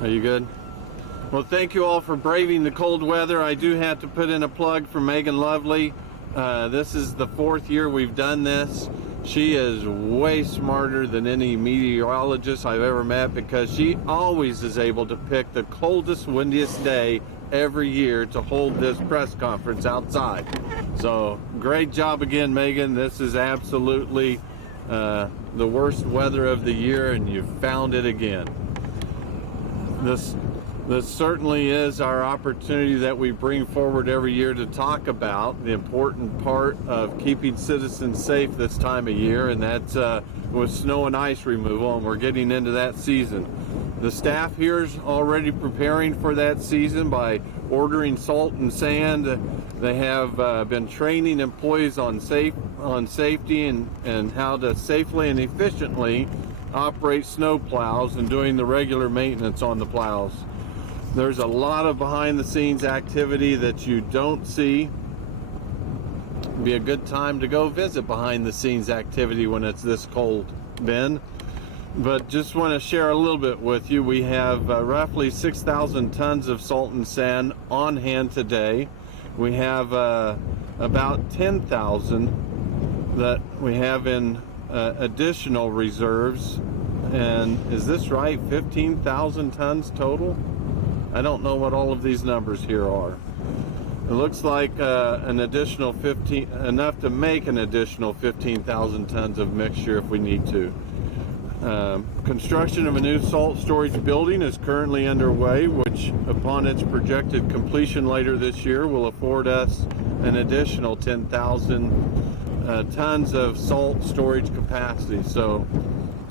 Are you good? Well, thank you all for braving the cold weather. I do have to put in a plug for Megan Lovely. This is the 4th year we've done this. She is way smarter than any meteorologist I've ever met because she always is able to pick the coldest, windiest day every year to hold this press conference outside. So great job again, Megan. This is absolutely the worst weather of the year, and you found it again. This certainly is our opportunity that we bring forward every year to talk about the important part of keeping citizens safe this time of year, and that's with snow and ice removal, and we're getting into that season. The staff here is already preparing for that season by ordering salt and sand. They have been training employees on safety and how to safely and efficiently operate snow plows and doing the regular maintenance on the plows. There's a lot of behind the scenes activity that you don't see. It'd be a good time to go visit behind the scenes activity when it's this cold, Ben. But just want to share a little bit with you. We have roughly 6,000 tons of salt and sand on hand today. We have about 10,000 that we have in additional reserves. And is this right? 15,000 tons total? I don't know what all of these numbers here are. It looks like an additional 15, enough to make an additional 15,000 tons of mixture if we need to. Construction of a new salt storage building is currently underway, which upon its projected completion later this year will afford us an additional 10,000 tons of salt storage capacity. So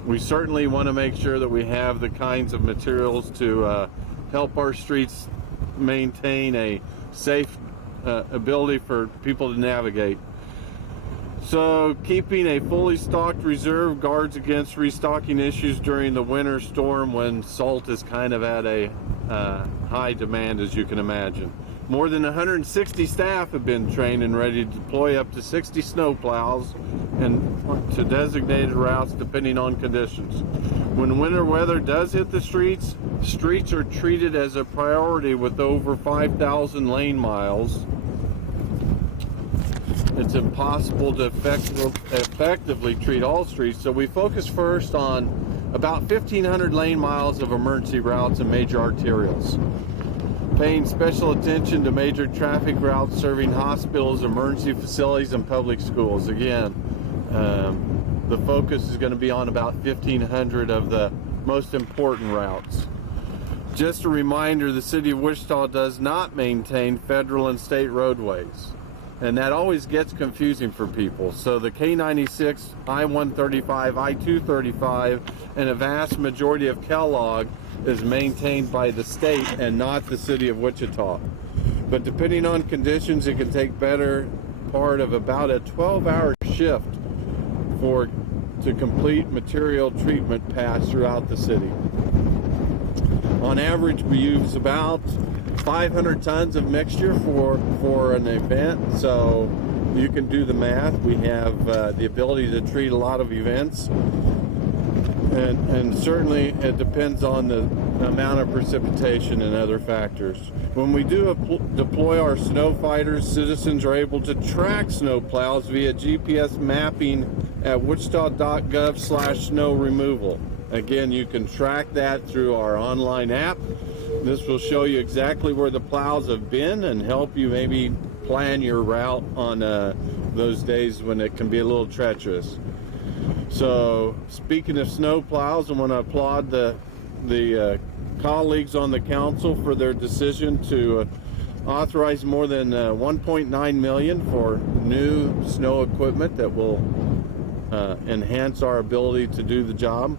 we certainly want to make sure that we have the kinds of materials to help our streets maintain a safe ability for people to navigate. So keeping a fully stocked reserve guards against restocking issues during the winter storm when salt is kind of at a high demand, as you can imagine. More than 160 staff have been trained and ready to deploy up to 60 snow plows and to designated routes depending on conditions. When winter weather does hit the streets, streets are treated as a priority with over 5,000 lane miles. It's impossible to effectively treat all streets, so we focus first on about 1,500 lane miles of emergency routes and major arterials, paying special attention to major traffic routes serving hospitals, emergency facilities, and public schools. Again, the focus is going to be on about 1,500 of the most important routes. Just a reminder, the City of Wichita does not maintain federal and state roadways, and that always gets confusing for people. So the K96, I-135, I-235, and a vast majority of Kellogg is maintained by the state and not the City of Wichita. But depending on conditions, it can take better part of about a 12-hour shift to complete material treatment pass throughout the city. On average, we use about 500 tons of mixture for an event, so you can do the math. We have the ability to treat a lot of events, and certainly it depends on the amount of precipitation and other factors. When we do deploy our snow fighters, citizens are able to track snow plows via GPS mapping at wichita.gov/snow removal. Again, you can track that through our online app. This will show you exactly where the plows have been and help you maybe plan your route on those days when it can be a little treacherous. So, speaking of snow plows, I want to applaud the colleagues on the council for their decision to authorize more than $1.9 million for new snow equipment that will enhance our ability to do the job.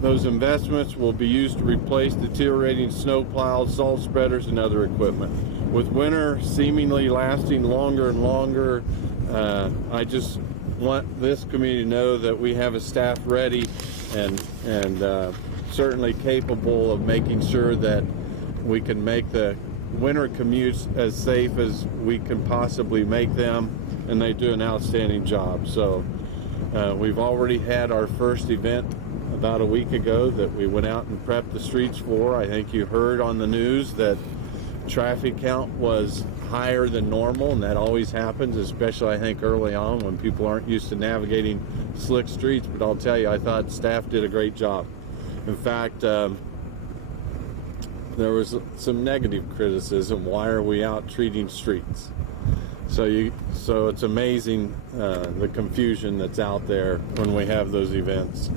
Those investments will be used to replace deteriorating snow plows, salt spreaders, and other equipment. With winter seemingly lasting longer and longer, I just want this community to know that we have a staff ready and certainly capable of making sure that we can make the winter commutes as safe as we can possibly make them, and they do an outstanding job. So we've already had our first event about a week ago that we went out and prepped the streets for. I think you heard on the news that traffic count was higher than normal, and that always happens, especially I think early on when people aren't used to navigating slick streets. But I'll tell you, I thought staff did a great job. In fact, there was some negative criticism. Why are we out treating streets? So it's amazing the confusion that's out there when we have those events.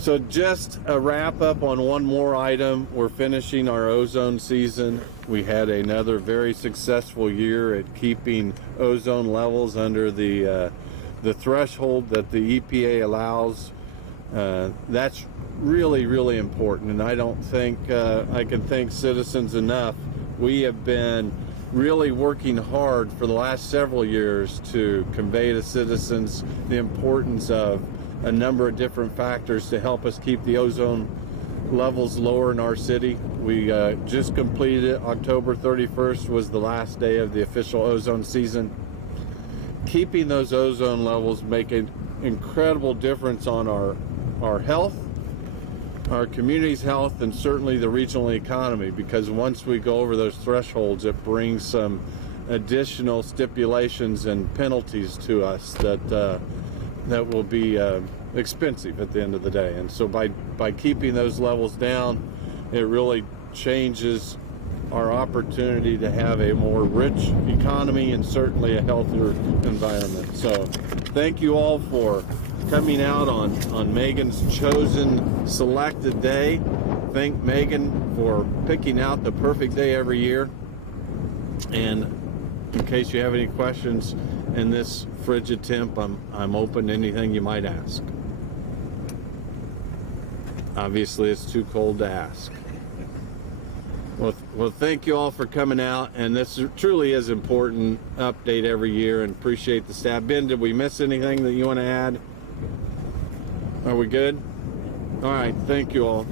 So just a wrap up on one more item. We're finishing our ozone season. We had another very successful year at keeping ozone levels under the threshold that the EPA allows. That's really, really important, and I don't think I can thank citizens enough. We have been really working hard for the last several years to convey to citizens the importance of a number of different factors to help us keep the ozone levels lower in our city. We just completed it. October 31st was the last day of the official ozone season. Keeping those ozone levels make an incredible difference on our health, our community's health, and certainly the regional economy, because once we go over those thresholds, it brings some additional stipulations and penalties to us that will be expensive at the end of the day. And so by keeping those levels down, it really changes our opportunity to have a more rich economy and certainly a healthier environment. So thank you all for coming out on Megan's chosen selected day. Thank Megan for picking out the perfect day every year. And in case you have any questions in this frigid temp, I'm open to anything you might ask. Obviously, it's too cold to ask. Well, thank you all for coming out, and this truly is important update every year, and appreciate the staff. Ben, did we miss anything that you want to add? Are we good? All right, thank you all.